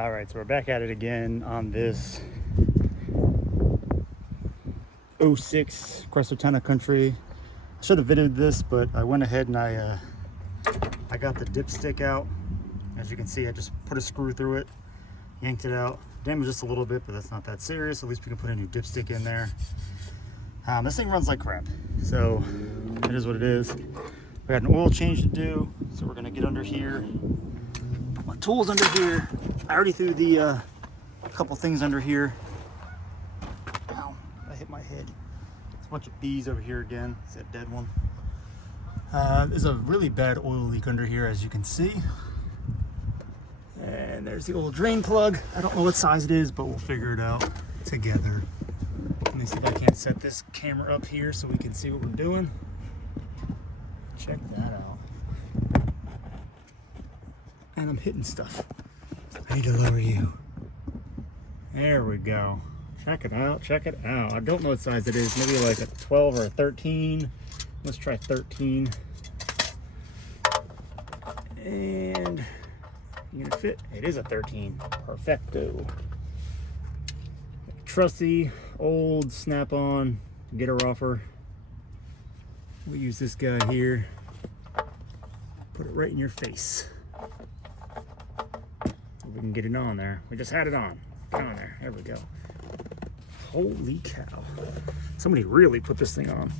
All right, so we're back at it again on this 06 Chrysler Town & Country. I should have videoed this, but I went ahead and I got the dipstick out. As you can see, I just put a screw through it, yanked it out. Damaged just a little bit, but that's not that serious. At least we can put a new dipstick in there. This thing runs like crap, so it is what it is. We had an oil change to do, so we're gonna get under here. Put my tools under here. I already threw the couple things under here. Ow, I hit my head. There's a bunch of bees over here again. It's that dead one. There's a really bad oil leak under here, as you can see. And there's the old drain plug. I don't know what size it is, but we'll figure it out together. Let me see if I can't set this camera up here so we can see what we're doing. Check that out. And I'm hitting stuff. I need to lower you. There we go. Check it out, check it out. I don't know what size it is. Maybe like a 12 or a 13. Let's try 13. And you gonna fit? It is a 13. Perfecto. Trusty old snap-on getter offer. We use this guy here. Put it right in your face. We can get it on there. We just had it on. Get on there. There we go. Holy cow. Somebody really put this thing on.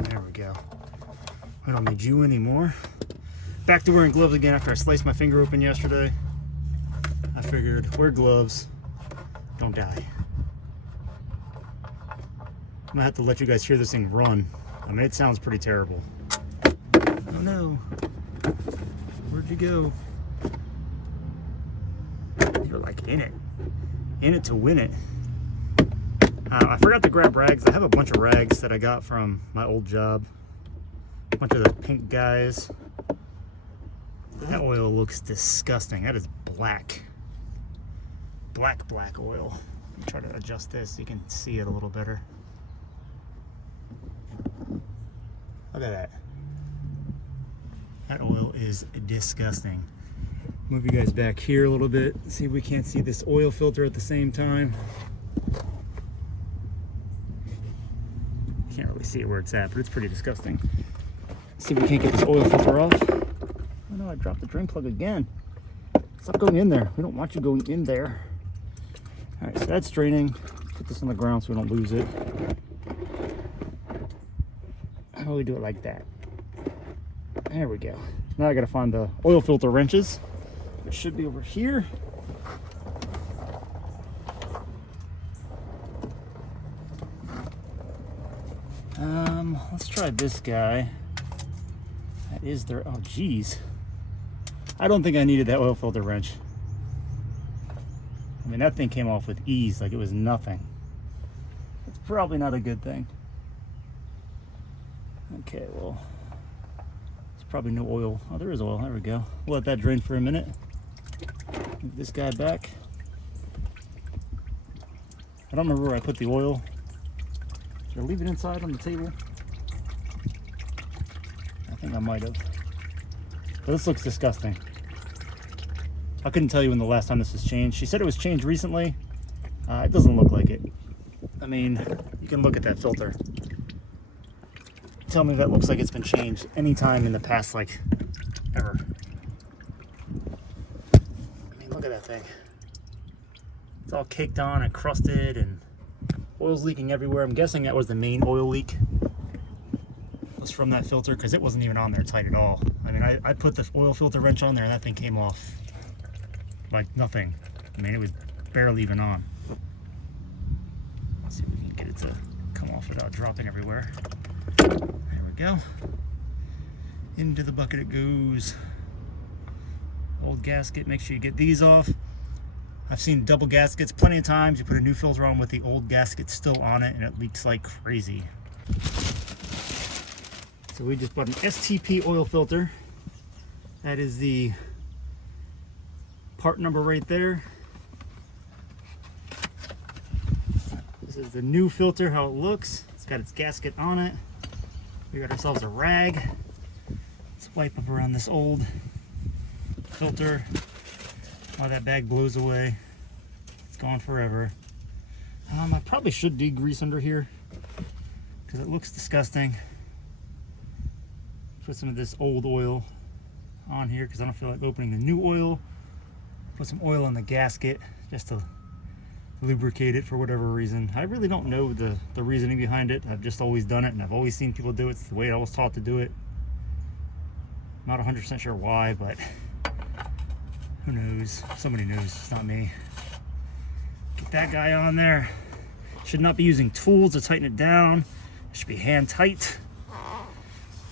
There we go. I don't need you anymore. Back to wearing gloves again after I sliced my finger open yesterday. I figured, wear gloves, don't die. I'm gonna have to let you guys hear this thing run. I mean, it sounds pretty terrible. Oh no. Where'd you go? You're like in it to win it. I forgot to grab rags. I have a bunch of rags that I got from my old job. A bunch of the pink guys. That oil looks disgusting. That is black. Black oil. Let me try to adjust this so you can see it a little better. Look at that. That oil is disgusting. Move you guys back here a little bit. See if we can't see this oil filter at the same time. Can't really see it where it's at, but it's pretty disgusting. See if we can't get this oil filter off. Oh no, I dropped the drain plug again. Stop going in there. We don't want you going in there. All right, so that's draining. Put this on the ground so we don't lose it. How do we do it like that? There we go. Now I gotta find the oil filter wrenches. It should be over here. Let's try this guy. That is there. Oh, geez. I don't think I needed that oil filter wrench. I mean, that thing came off with ease, like it was nothing. It's probably not a good thing. Okay, well, there's probably no oil. Oh, there is oil. There we go. We'll let that drain for a minute. Move this guy back. I don't remember where I put the oil. Did I leave it inside on the table? I think I might have. But this looks disgusting. I couldn't tell you when the last time this was changed. She said it was changed recently. It doesn't look like it. I mean, you can look at that filter. Tell me that looks like it's been changed anytime in the past, like, ever. I mean, look at that thing. It's all caked on and crusted and oil's leaking everywhere. I'm guessing that was the main oil leak. Was from that filter, because it wasn't even on there tight at all. I mean, I put the oil filter wrench on there and that thing came off like nothing. I mean, it was barely even on. Let's see if we can get it to come off without dropping everywhere. There we go. Into the bucket it goes. Old gasket, make sure you get these off. I've seen double gaskets plenty of times. You put a new filter on with the old gasket still on it and it leaks like crazy. So we just bought an STP oil filter. That is the part number right there. This is the new filter, how it looks. It's got its gasket on it. We got ourselves a rag. Let's wipe up around this old filter. While that bag blows away, it's gone forever. I probably should degrease under here because it looks disgusting. Put some of this old oil on here because I don't feel like opening the new oil. Put some oil on the gasket just to lubricate it for whatever reason. I really don't know the reasoning behind it. I've just always done it, and I've always seen people do it. It's the way I was taught to do it. I'm not 100% sure why, but who knows? Somebody knows. It's not me. Get that guy on there. Should not be using tools to tighten it down. It should be hand tight.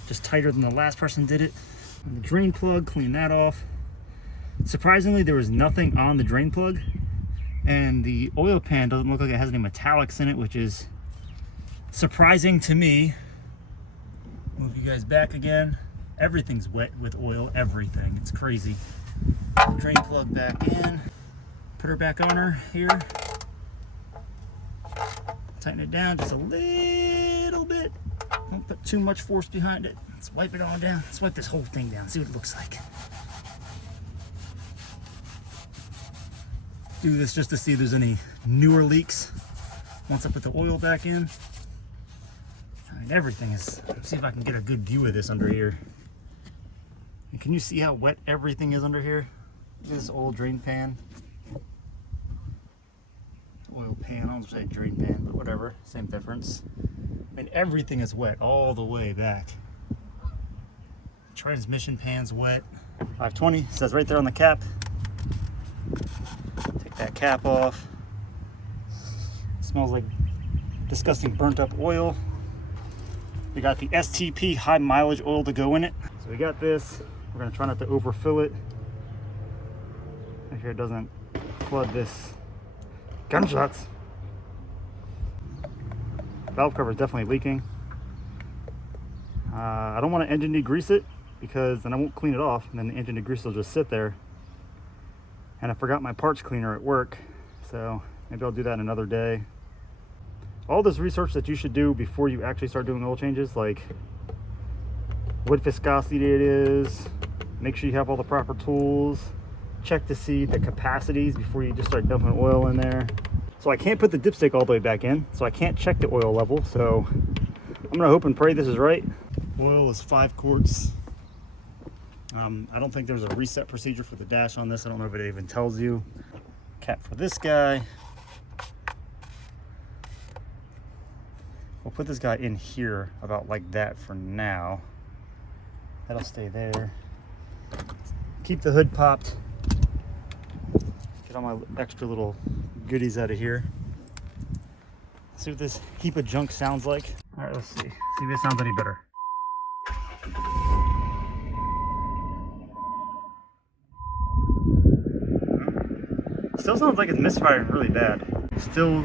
Just tighter than the last person did it. And the drain plug, clean that off. Surprisingly, there was nothing on the drain plug, and the oil pan doesn't look like it has any metallics in it, which is surprising to me. Move you guys back again. Everything's wet with oil, everything. It's crazy. Drain plug back in. Put her back on her here. Tighten it down just a little bit. Don't put too much force behind it. Let's wipe it on down. Let's wipe this whole thing down. See what it looks like. Do this just to see if there's any newer leaks. Once I put the oil back in, I mean, everything is. Let's see if I can get a good view of this under here. And can you see how wet everything is under here? This oil drain pan. Oil pan, I don't say drain pan, but whatever, same difference. I mean, everything is wet all the way back. Transmission pan's wet. 520 says right there on the cap. Take that cap off. Smells like disgusting burnt up oil. We got the STP high mileage oil to go in it. So we got this. We're gonna try not to overfill it. Make sure it doesn't flood this. Gunshots. Valve cover is definitely leaking. I don't want to engine degrease it because then I won't clean it off, and then the engine degrease will just sit there. And I forgot my parts cleaner at work, so maybe I'll do that another day. All this research that you should do before you actually start doing oil changes, like what viscosity it is, make sure you have all the proper tools, check to see the capacities before you just start dumping oil in there. So I can't put the dipstick all the way back in, so I can't check the oil level, so I'm gonna hope and pray this is right. Oil is 5 quarts. I don't think there's a reset procedure for the dash on this. I don't know if it even tells you. Cap for this guy. We'll put this guy in here about like that for now. That'll stay there. Keep the hood popped. Get all my extra little goodies out of here. See what this heap of junk sounds like. All right, let's see. See if it sounds any better. Still sounds like it's misfiring really bad. Still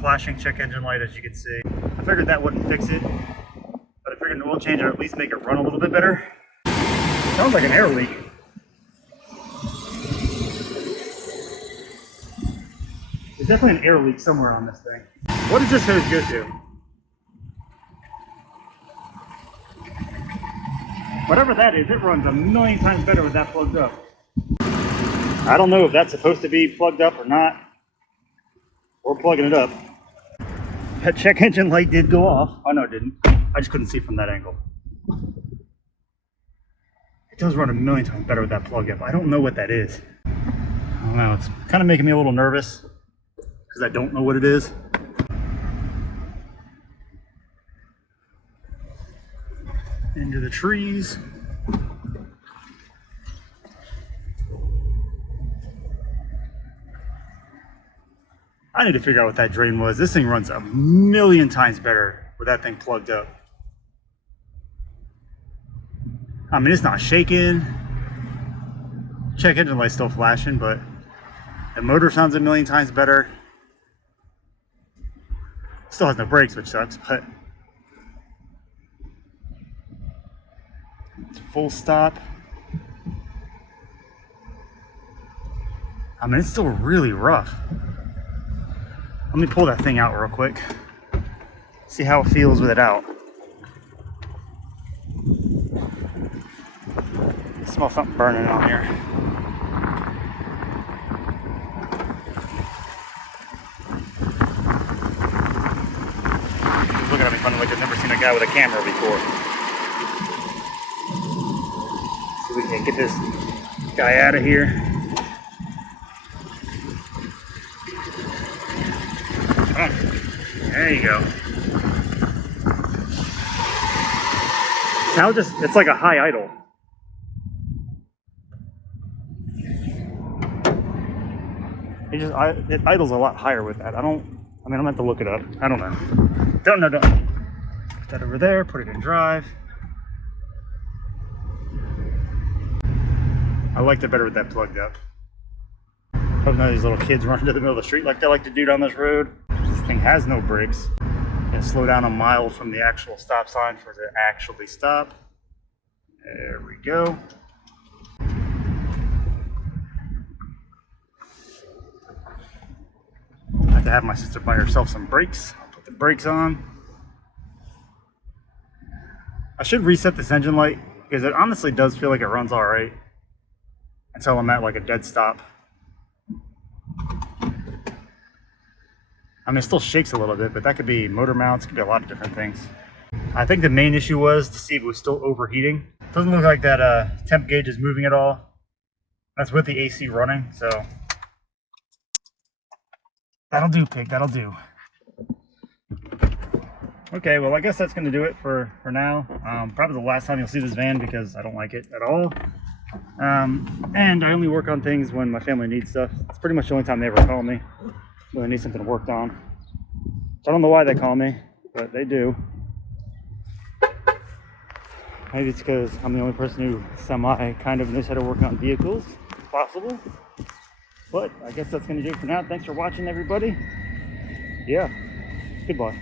flashing check engine light, as you can see. I figured that wouldn't fix it, but I figured an oil change would at least make it run a little bit better. Sounds like an air leak. There's definitely an air leak somewhere on this thing. What does this hose go to? Whatever that is, it runs a million times better with that plugged up. I don't know if that's supposed to be plugged up or not. We're plugging it up. That check engine light did go off. Oh no, it didn't. I just couldn't see from that angle. It does run a million times better with that plug up. I don't know what that is. I don't know. It's kind of making me a little nervous because I don't know what it is. Into the trees. I need to figure out what that drain was. This thing runs a million times better with that thing plugged up. I mean, it's not shaking. Check engine light's still flashing, but the motor sounds a million times better. Still has no brakes, which sucks, but it's full stop. I mean, it's still really rough. Let me pull that thing out real quick. See how it feels with it out. Smell something burning on here. He's looking at me funny like I've never seen a guy with a camera before. See if we can get this guy out of here. Come on. There you go. Now it's like a high idle. It idles a lot higher with that. I'm gonna have to look it up. I don't know. Don't know. Put that over there, put it in drive. I liked it better with that plugged up. Hope none of these little kids run into the middle of the street like they like to do down this road. This thing has no brakes. And slow down a mile from the actual stop sign for it to actually stop. There we go. I have to have my sister buy herself some brakes. I'll put the brakes on. I should reset this engine light because it honestly does feel like it runs all right until I'm at like a dead stop. I mean, it still shakes a little bit, but that could be motor mounts, could be a lot of different things. I think the main issue was to see if it was still overheating. Doesn't look like that temp gauge is moving at all. That's with the AC running, so that'll do, pig, that'll do. Okay, well, I guess that's gonna do it for now. Probably the last time you'll see this van because I don't like it at all. And I only work on things when my family needs stuff. It's pretty much the only time they ever call me when they need something worked on. So I don't know why they call me, but they do. Maybe it's because I'm the only person who semi kind of knows how to work on vehicles. It's possible. But I guess that's going to do it for now. Thanks for watching, everybody. Yeah. Goodbye.